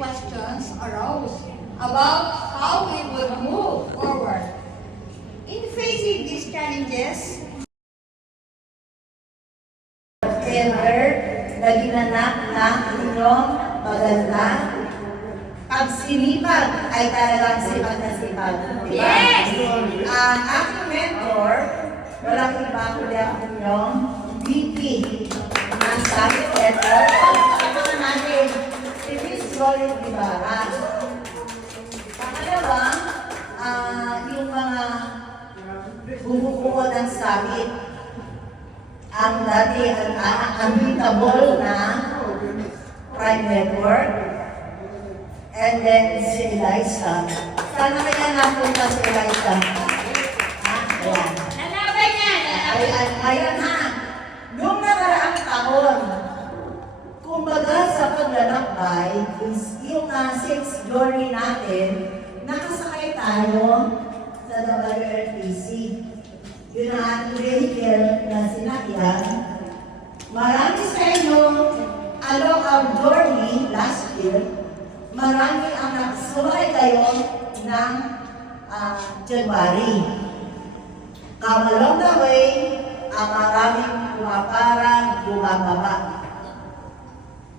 questions arose about how we would move forward. In facing these challenges, ever na ginanap ng inyong maganda. Pagsinipag ay talagang sipag na sipag. Diba? Yes! Ang aking mentor, walang iba kundi ang inyong VP ng Summit Letter. Kasama natin si Miss Rolly Ibarra. Pangalawa, yung mga bumubuo ng Summit, ang dati ang unbeatable na Prime Network, and then si Eliza. Sana kaya napunta si Eliza? Ayan. nalaban yan! Ayan ha. Noong nakaraang taon, kumbaga sa paglalakbay, yung sixth journey natin, nakasakay tayo sa WRTC. Yun ang ating vehicle na sinakyan. Marami sa inyo, along our journey last year, marami ang nagsuway kayo ng January. Come along the way, ang maraming pumaparang bumababa.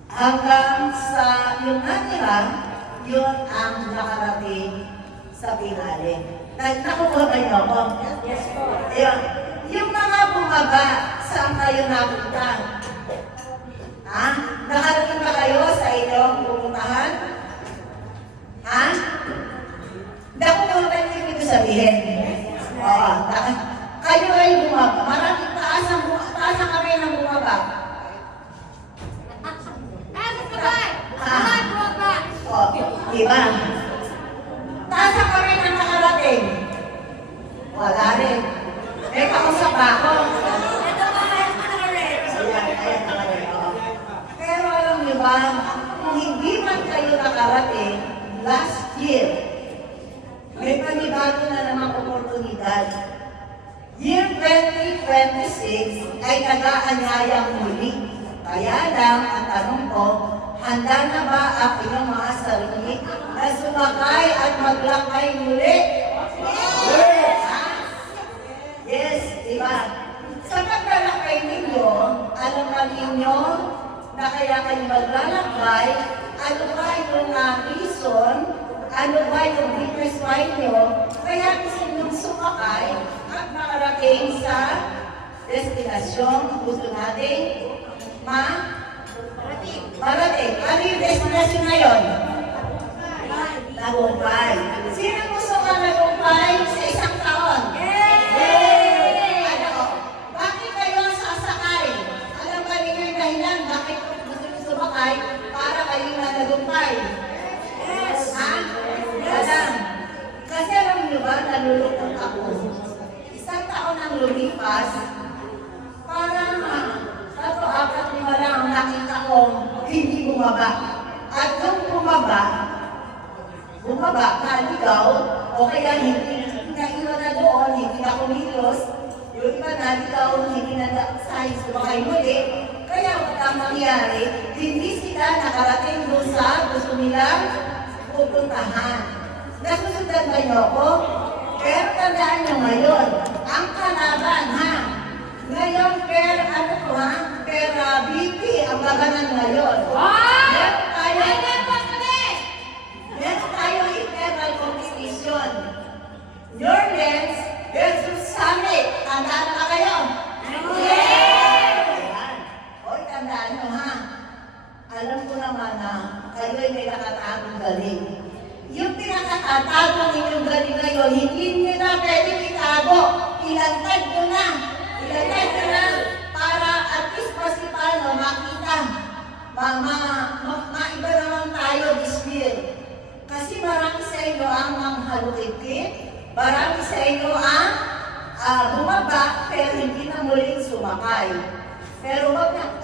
Hanggang sa yung natira, yun ang nakarating sa pinali. Nakukuha ba niyo ako? Yes po. Ayun. Yung mga bumaba, saan kayo napunta? Ha? Nakarating ba kayo sa inyong pupuntahan? Ha? Nakukuha ba niyo ibig sabihin? Oo. Kayo ay bumaba. Maraming taas ang kamay ng bumaba. Lahat bumaba! O, diba? Taas ang kamay ng nakarating. Wala rin. May kausap ba ako? Ayan, nakarating. Pero alam niyo ba, kung hindi man kayo nakarating last year, may panibago na namang oportunidad. Year 2026 ay nag-aanyayang muli. Kaya lang, ang tanong ko, handa na ba ang inyong mga sarili na sumakay at maglakay muli? Yes! Yes, diba? Sa paglalakay ninyo, alam ba ninyo na kaya kayo maglalakay? Ano ba yung reason? Ano ba yung deepest why nyo? Kaya gusto nyong sumakay at makarating sa destinasyon. Gusto natin marating. Ano yung destinasyon na yun? Tagumpay. Sino gusto ka tagumpay sa isang taon? Yay! Ano? Bakit kayo sasakay? Alam ba ninyo yung dahilan? Bakit gusto nyo sumakay para kayo na tagumpay? Yes! Ha? Alam. Kasi alam nyo ba, nalulungkot ako. Isang taon ang lumipas, parang 3-4 lang ang nakita ko hindi bumaba. At nung bumaba, naligaw, o kaya hindi naiwan na doon, hindi na kumilos, yung iba naligaw, hindi na size, sumakay muli, kaya walang mangyari, hindi sila nakarating doon sa gusto nilang pupuntahan. Nasusundan ba niyo ako? Pero tandaan niyo ngayon, ang kalaban ha, ngayon per BP ang labanan ngayon. Meron tayo internal competition. Your Lens versus Summit. Tandaan na kayo? Ayan. Hoy, tandaan nyo ha. Alam ko naman na kayo ay may nakatagong galing. Yung pinakatago ninyong galing ngayon, hindi nyo na pwedeng itago. Ilantad nyo na. Ilantad nyo na para at least paano makita. Maiba naman tayo this year. Kasi marami sa inyo ang manghalukit, marami sa inyo ang bumaba pero hindi na muling sumakay. Pero wag na,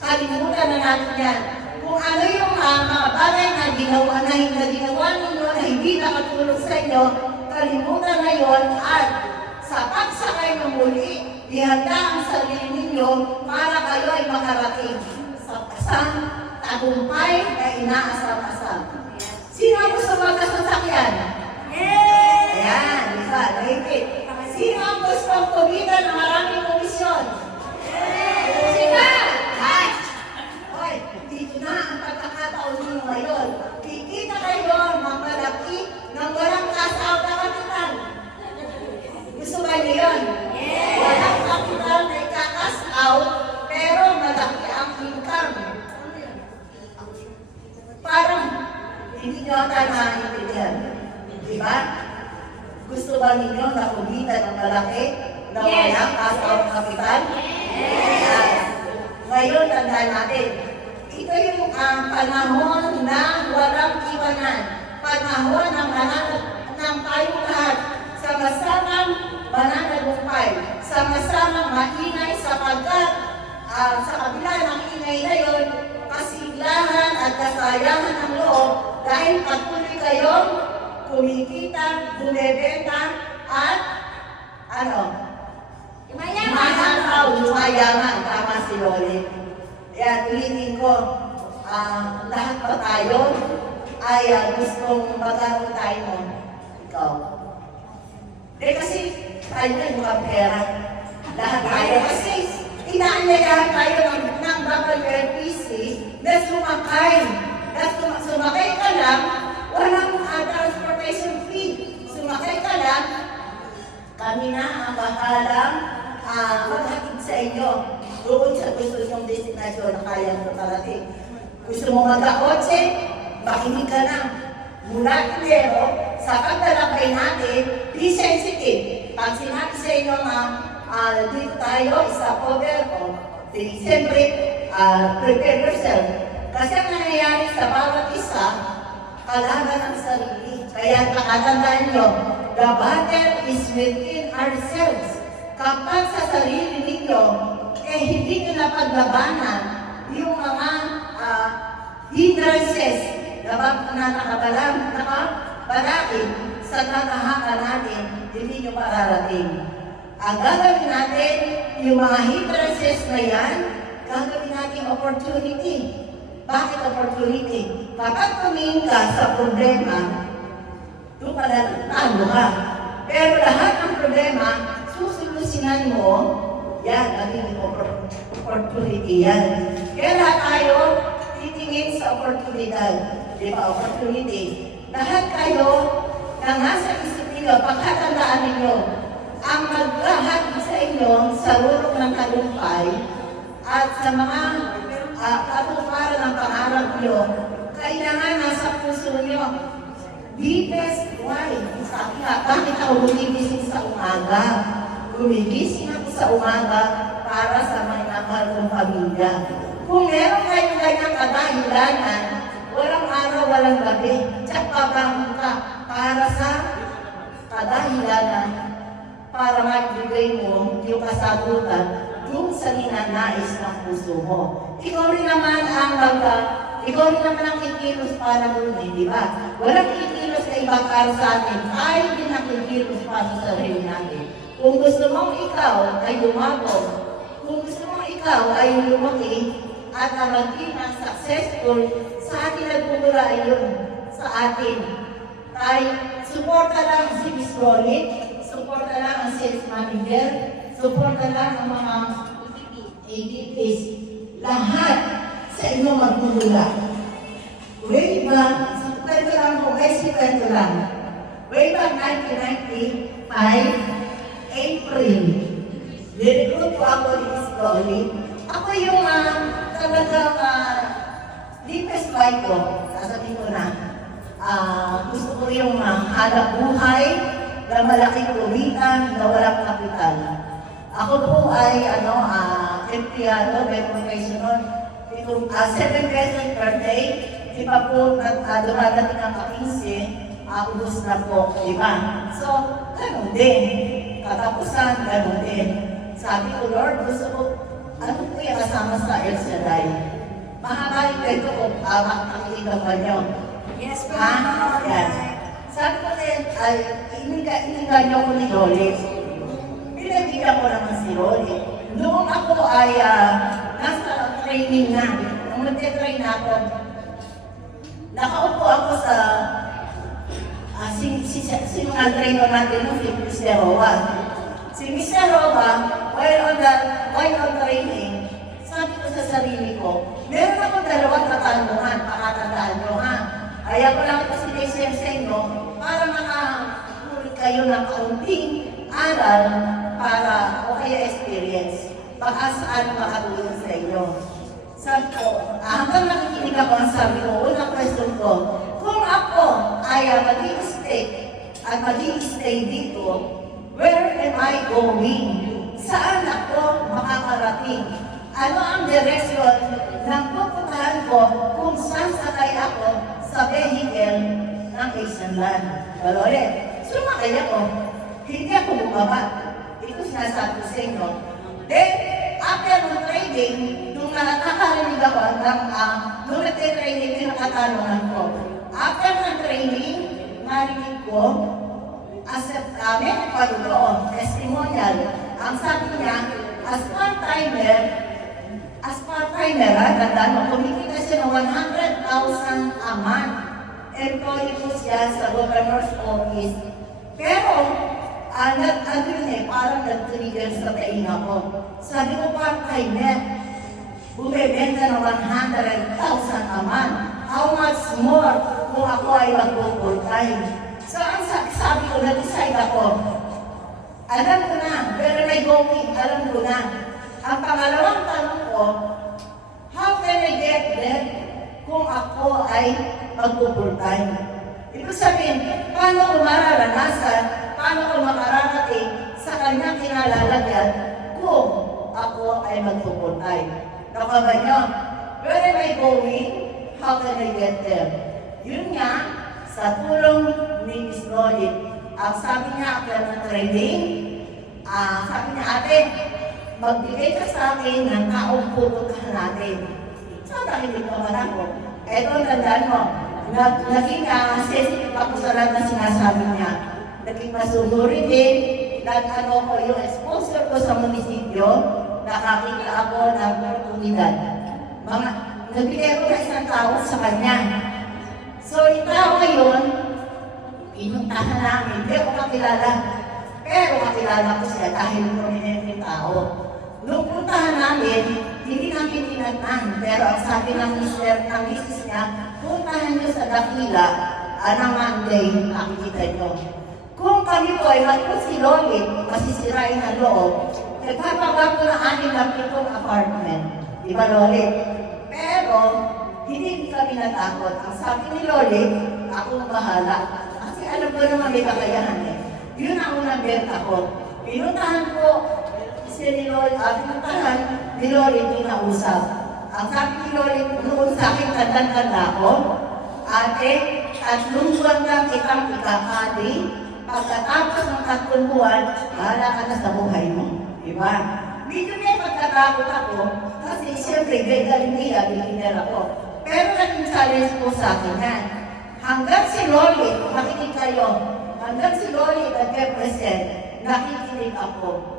kalimutan na natin yan. Kung ano yung mga bagay na ginawa ninyo na hindi nakatulong sa inyo, kalimutan na yon at sa pagsakay ng muli, ihanda ang sarili ninyo para kayo ay makarating sa tagumpay na inaasam-asam. Sino ang gusto magkasasakyan? Ayan, isa, naipit. Sino ang gusto kumita ng maraming komisyon? Sika! Ay! Hoy, dito na ang pagkakataon ninyo ngayon. Kikita kayo ng malaki ng walang kasaw na kapital. Gusto ba niyo yun? Walang kapital na ikakasaw, pero malaki ang income. Parang hindi nyo ata naiintindihan. Diba? Gusto ba ninyo na kumita ng malaki na walang kasaw na kapital? Yes. Ngayon, tandaan natin, ito yung panahon na walang iwanan. Panahon ng tayong lahat. Sama-samang mananagumpay. Sama-samang mainay sapagkat sa kabila ng ingay na yun, kasiglahan at kasayahan ng loob dahil patuloy kayong kumikita, bumebenta, at lumayaman. Tama si Loli. Kaya tulitin ko, lahat pa tayo ay gustong magkaroon tayo mo. Ikaw. Kasi tayo na yung pera. Lahat tayo. Kasi inaanyayahan tayo ng WLPC na sumakay. Sumakay ka lang, walang transportation fee. Sumakay ka lang, kami na ang bahalang maghatid sa inyo doon sa gusto nyong destinasyon na kaya mo parating. Gusto mo magkakotse, makinig ka na. Mula Ilero, sa paglalakbay natin, be sensitive. Pag sinabi sa inyo na dito tayo, isa cover o siyempre, prepare yourself. Kasi ang nangyayari sa bawat isa, kalaban ng sarili. Kaya nakatandaan nyo, the battle is within ourselves. Kapag sa sarili ninyo, hindi nyo napaglabanan yung mga hindrances na nakabalakid sa tatahakan natin, hindi nyo mararating. Ang gagawin natin, yung mga hindrances na yan, gagawin natin opportunity. Bakit opportunity? Kapag tumingin ka sa problema, doon ka natalo ka. Pero lahat ng problema, susolusyonan mo, yan, naging opportunity yan. Kaya lahat tayo titingin sa oportunidad. Di ba, opportunity? Lahat kayo na nasa isip ninyo, pagkatandaan ninyo, ang maglahat sa inyo sa rurok ng tagumpay at sa mga katuparan ng pangarap nyo, kailangan nasa puso nyo. Deepest why? Sabi nga, bakit ako gumigising sa umaga? Gumigising ako sa umaga para sa mga mahal kong pamilya. Kung meron kayong ganyang kadahilanan, walang araw, walang gabi, tsak pabangon ka para sa kadahilanan, para magbigay mo yung kasagutan yung sa ninanais ng puso mo. Ikaw rin naman ang kikilos para doon, di ba? Walang kikilos na ibang para sa atin, tayo din ang kikilos para sa sarili natin. Kung gusto mong ikaw ay lumago, kung gusto mong ikaw ay lumaki, at maging successful, sa atin nagmumula yun, sa atin. Tayo, suporta lang si Miss Ronnie, suporta lang ang sales manager, suporta lang ang mga ADPs, lahat sa inyo magmumula. Way back, sa kwento lang po, guys, si kwento lang. Way back 1995, April, nirecruit po ako ni Miss Ronnie. Ako yung talagang deepest why ko, sasabihin ko na, gusto ko yung hanap buhay na malaking kumita na walang kapital. Ako po ay empleyado, may professional, 7 pesos per day, di pa po dumadating ang 15, ubos na po, di ba? So, ganun din. Katapusan, ganun din. Sabi ko, Lord, gusto ko, ano po yung kasama sa El Shaddai? Mahaba yung kwento ko, makikita ba nyo? Yes, po. Yes. Sabi ko rin, iniganyo ko ni Loli. Pinagbigan ko naman si Loli. Noong ako ay nasa training na, noong nung nagtitrain ako, nakaupo ako sa sino nga trainer natin nung si Mr. Roa. Si Mr. Roa, while on training, sabi ko sa sarili ko, meron akong dalawang katanungan, pakatandaan nyo ha. Kaya ko lang ito sinishare sa inyo para makakulit kayo ng kaunting aral para o kaya experience. Baka saan makatulong sa inyo. Sabi ko, hanggang nakikinig ako ang sabi ko, unang question ko, kung ako ay mag-i-stay at mag-i-stay dito, where am I going? Saan ako makakarating? Ano ang direksyon ng pupuntahan ko kung saan sakay ako sa vehicle ng Asian Land? Balore, sumakay ako. Hindi ako bumaba. Ito sinasabi ko sa inyo. Then, after ng training, nung nakakarinig ako nung nagtitraining, yung nakatanungan ko. After ng training, narinig ko, meron pa doon, testimonial. Ang sabi niya, as part-timer, tandaan mo, kumikita siya ng 100,000 a month. Employee po siya sa governor's office. Pero, parang nag-trigger sa tainga ko. Sabi ko, part-timer, bumibenta ng 100,000 a month. How much more kung ako ay mag-full-time? So, ang sabi ko, na-decide ako, alam ko na, where am I going? Alam ko na. Ang pangalawang tanong ko, how can I get there kung ako ay mag-full-time? Ibig sabihin, paano ko mararanasan, paano ko makararating sa kanyang kinalalagyan kung ako ay mag-full-time? Nakaba niyo, where am I going? How can I get there? Yun nga, sa tulong ni Miss Loli, ang sabi niya after ng training, sabi niya, ate, magbigay ka sa akin ng taong pupuntahan natin. So, nakinig naman ako. Eto, tandaan mo, naging sensitive ako sa lahat na sinasabi niya. Naging masuguri din, nag-ano ko yung sponsor ko sa munisipyo, nakakita ako ng oportunidad. Nagbigay ko na isang tao sa kanya. So, yung tao ngayon, pinuntahan namin, hindi ako makilala. Pero makilala ko siya dahil prominent yung tao. Nung puntahan namin, hindi namin tinatnan. Pero ang sabi ng misis niya, puntahan niyo sa Dakila, ng Monday, makikita niyo. Kung kami po ay magpusilolit, masisirain ang loob, nagpapagawa ko na 6 na 7 apartment. Di ba, Lolit? Pero, hindi kami natakot. Ang sabi ni Loli, ako bahala. Kasi alam ko naman may kakayahan eh. Yun ang unang benta ko. Pinuntahan ko pinuntahan ni Loli pinausap. Ang sabi ni Loli noon sa akin, tandang-tanda ko, ate, 3 buwan lang kitang ikakali, pagkatapos ng 3 buwan, bahala ka na sa buhay mo. Diba? Dito may pagkatakot ako, kasi siyempre, galing nila, biliner ako. Pero naging challenge po sa akin yan. Hanggang si Loli, makinig kayo, hanggang si Loli nag-represent, nakikinig ako.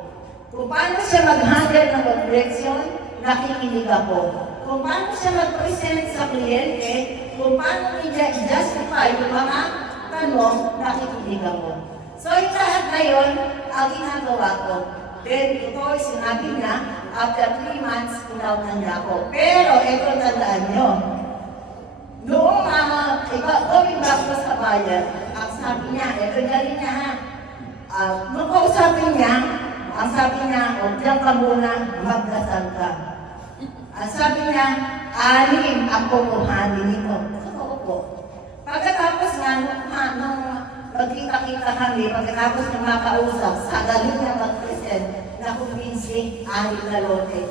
Kung paano siya mag-handle ng objection, nakikinig ako. Kung paano siya mag-present sa kliyente, kung paano niya i-justify yung mga tanong, nakikinig ako. So, yung lahat na yun, ang ginagawa ko. Then, ito ay sinabi niya, after 3 months, tinawag niya ako. Pero, ito tandaan niyo, noong going back ko sa bayan, ang sabi niya, ito na rin niya ha, nung kausapin niya, ang sabi niya, huwag diyan ka muna, magdasal ka. Ang sabi niya, 6 ang kukuhanin nito. Totoo po. Pagkatapos nga, nung magkita-kita kami, pagkatapos niya makausap, sa galing niya mag-present, nakumbinsi, 6 na lote,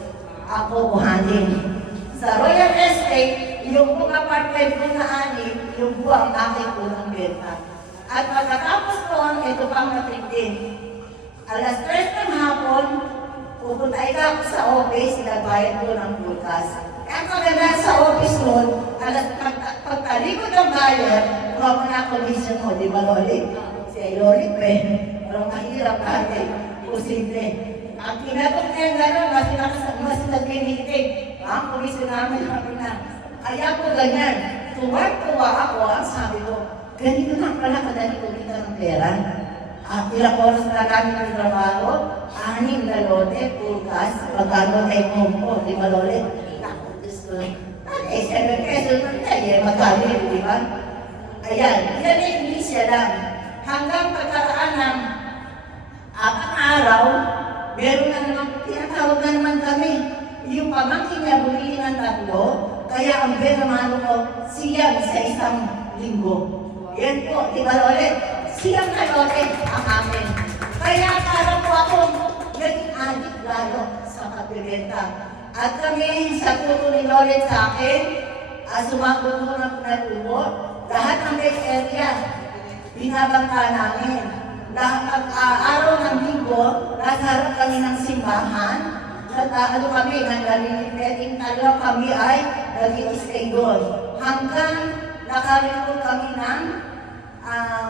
ang kukuhanin. Sa Royal Estate, yung mga apartment ko na 6, yung buwang aking unang benta. At pagkatapos noon, ito pang natrigdin. Alas 3 ng hapon, pupunta ako sa office, nagbayad ko ng bukas. Kaya ang kaganda sa office noon, pagtalikod ng bayad, kuha mo na commission mo, di ba, Loli? Si Loli, parang mahirap natin, posible. Ang kinatok niya gano'n, mas nagbimitig. ang komisyon namin na, kaya po ganyan, tuwa ako, ang sabi ko, ganito lang pala kadali kumita ng pera. Ilang oras na kami ng trabaho, 6 na lote, pulkas, pagkano tayo mo, 5 lote. Naku, gusto lang. 7 pesos na tayo, magkano yun, di ba? Ayan, yan ay inisya lang. Hanggang pagkaraan ng 4 na araw, meron na naman, tinatawag na naman kami. Yung pamangkin niya bumili ng 3, kaya ang benamano ko, siyang sa 1 linggo. Yan po, di ba ulit? Siyang na lote ang amin. Kaya para po ako naging adik lalo sa pagbibenta. At kami sa tuto ni Lolet sa akin, sumagot ko na natubo, lahat ng base area, binabangka namin. Lahat araw ng linggo, nasa harap kami ng simbahan, ano kami, nanggalilipeting talaga kami ay nag-i-stay doon. Hanggang nakarecord kami ng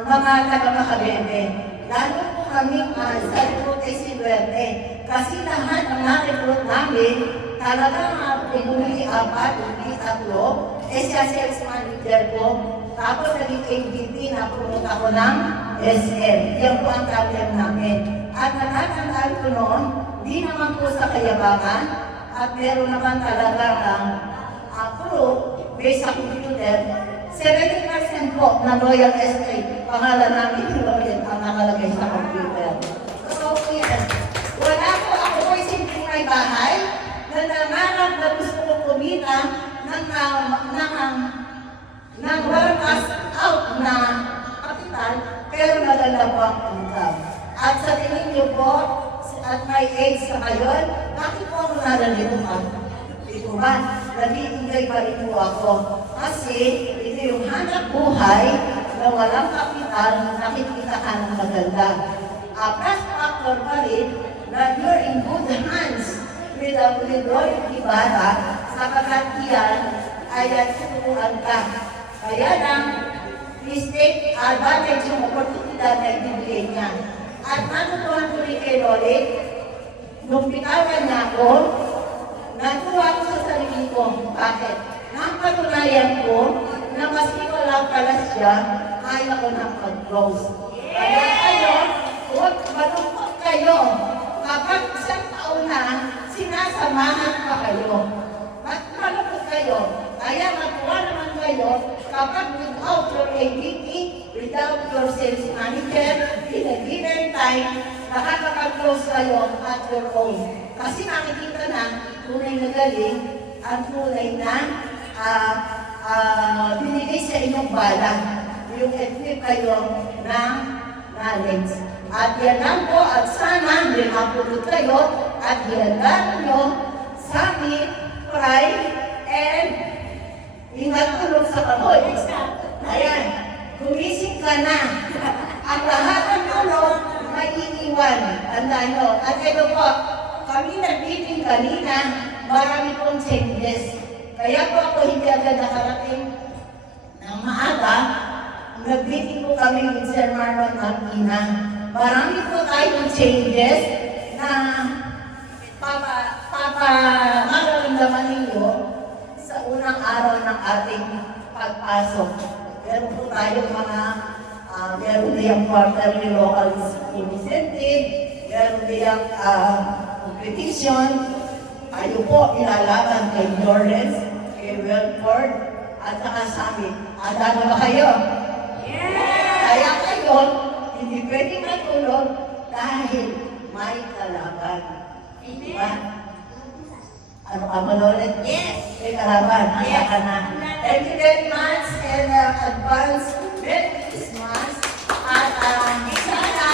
mga taga-makabebe. Lalo po kami sa record ay sinuwerte. Kasi lahat ng na-record namin, talagang pinuli 4, hindi 3. Siya sales manager ko. Tapos naging ADP na pumunta ko ng SM. Yan po ang problem namin. At natatandaan ko noon, di naman po sa kayabangan, at meron naman talagang proof based sa computer, 70% po na Royal Estate, pangalan namin yung Royal ang nakalagay sa computer. So, yan. Wala po ako po simpleng may bahay na nangarap na gusto ko kumita ng walang cash out na kapital, pero maganda po ang income. At sa tingin niyo po, at my age sa ngayon, bakit po ako naralito pa? Ito ba? Nag-iingay pa rin po ako. Kasi ito yung hanap buhay na walang kapital, nakikita ka ng maganda. Plus factor pa rin na you're in good hands with Lloyd Ibarra sa pagkatiyan ay tuturuan ka. Kaya lang, please take advantage yung oportunidad na ibibigay niya. At natutuhan ko rin kay Lolit, nung bitawan niya ako, natuwa ko sa sarili ko. Bakit? Nang patunayan ko na maski wala pala siya, kaya ko na pag-close. Kaya kayo, huwag malungkot kayo. Kapag isang taon na, sinasamahan pa kayo. Malungkot kayo. Kaya natuwa naman kayo kapag without your ADP, without your sales manager, in a given time, nakakapag-close kayo at your own. Kasi makikita na tunay na galing, ang tunay na binigay sa inyong bala, yung equip kayo ng knowledge. At yan lang po, at sana may mapulot kayo, at yan lang nyo, summit, pride, and ingat tulog sa kahoy. Ayan, gumising ka na. Ang lahat ng tulog, may iniwan. Tandaan nyo. At ito po, kami nag-meeting kanina, marami pong changes. Kaya po ako hindi agad nakarating ng maaga. Nag-meeting po kami with Sir Marlon Martina. Marami po tayong changes na mararamdaman ninyo sa unang araw ng ating pagpasok. Meron po tayong mga, meron diyang quarterly local incentive, meron diyang competition. Tayo po ilalaban kay Lawrence, kay Welford, at saka sa amin. Handa na ba kayo? Yeah! Kaya kayo, hindi pwedeng matulog dahil may kalaban. Diba? Ano ka mo, Lawrence? Yes! May kalaban. Handa ka na. Thank you very much and advance Merry Christmas. At sana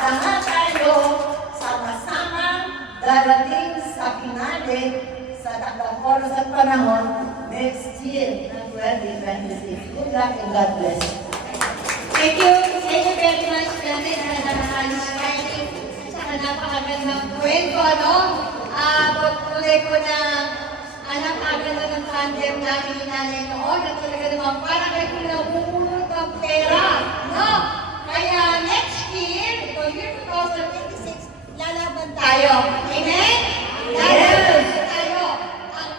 lahat tayo sama-sama darating sa pinali sa takdang oras at panahon next year ng 2026. Good luck and God bless. Thank you very much natin na nakalishkain. Saka napakagandang kwento, ano? Tuloy ko na napakaganda ng tandem namin ni nanay noon at talaga naman parang kayo nabuhulot ng pera, no? Kaya next year, ito year 2026, lalaban tayo. Amen? Lalaban tayo. Ang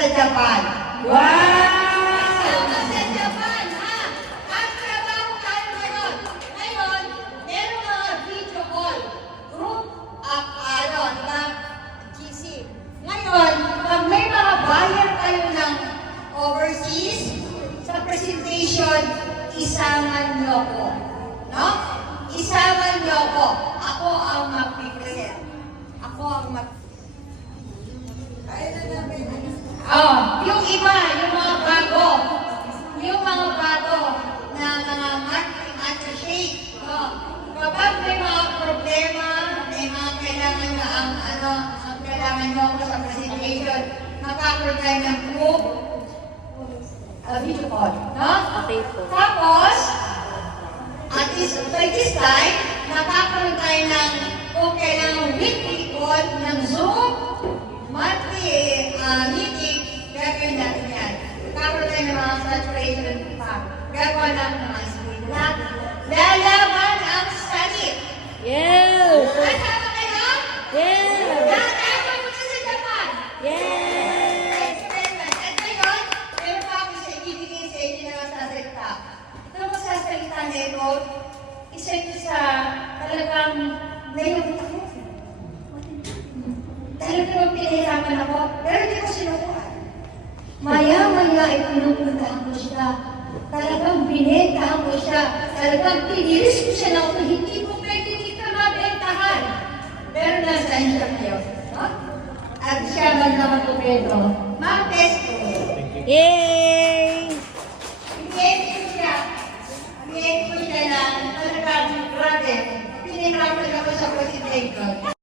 sa Japan. Kasama sa Japan, ha? At trabaho tayo ngayon. Ngayon, meron mga video call. Group, diba? GC. Ngayon, pag may mga buyer kayo ng overseas, sa presentation, isaman nyo ko. No? Isaman nyo ko. Ako ang mag-present. Ako ang yung iba, yung mga bago. Yung mga bago na mga matcha shake. Kapag may mga problema, may mga kailangan na ang kailangan nyo ako sa presentation, makakaroon tayo ng group video call. No? Okay po. Tapos, by this time, nakakaroon tayo ng kung kailangan weekly call ng Zoom, monthly meeting, gagawin natin yan. Nakakaroon tayo ng mga saturation pa. Gagawa natin ng mga screen. Lalaban ang study. Yes! Kasama kayo? Yes! Lahat tayo pumunta sa Japan. Yes! At ngayon, meron pa ako sa ibibigay sa inyo na masasalita. Ito ang masasalita nito, isa ito sa talagang nailang ako. Talagang pinahirapan ako, pero hindi ko sinukuha. Maya-maya ay pinupuntahan ko siya. Talagang binentahan ko siya. Talagang pinilis ko siya na ako, hindi ko pwede dito mabentahan. Pero nasaan siya ngayon? No? At siya man naman ko Pedro. Mag-test ko. Yay! Pinag ko siya na talagang grabe. Pinahirapan ako sa presentation.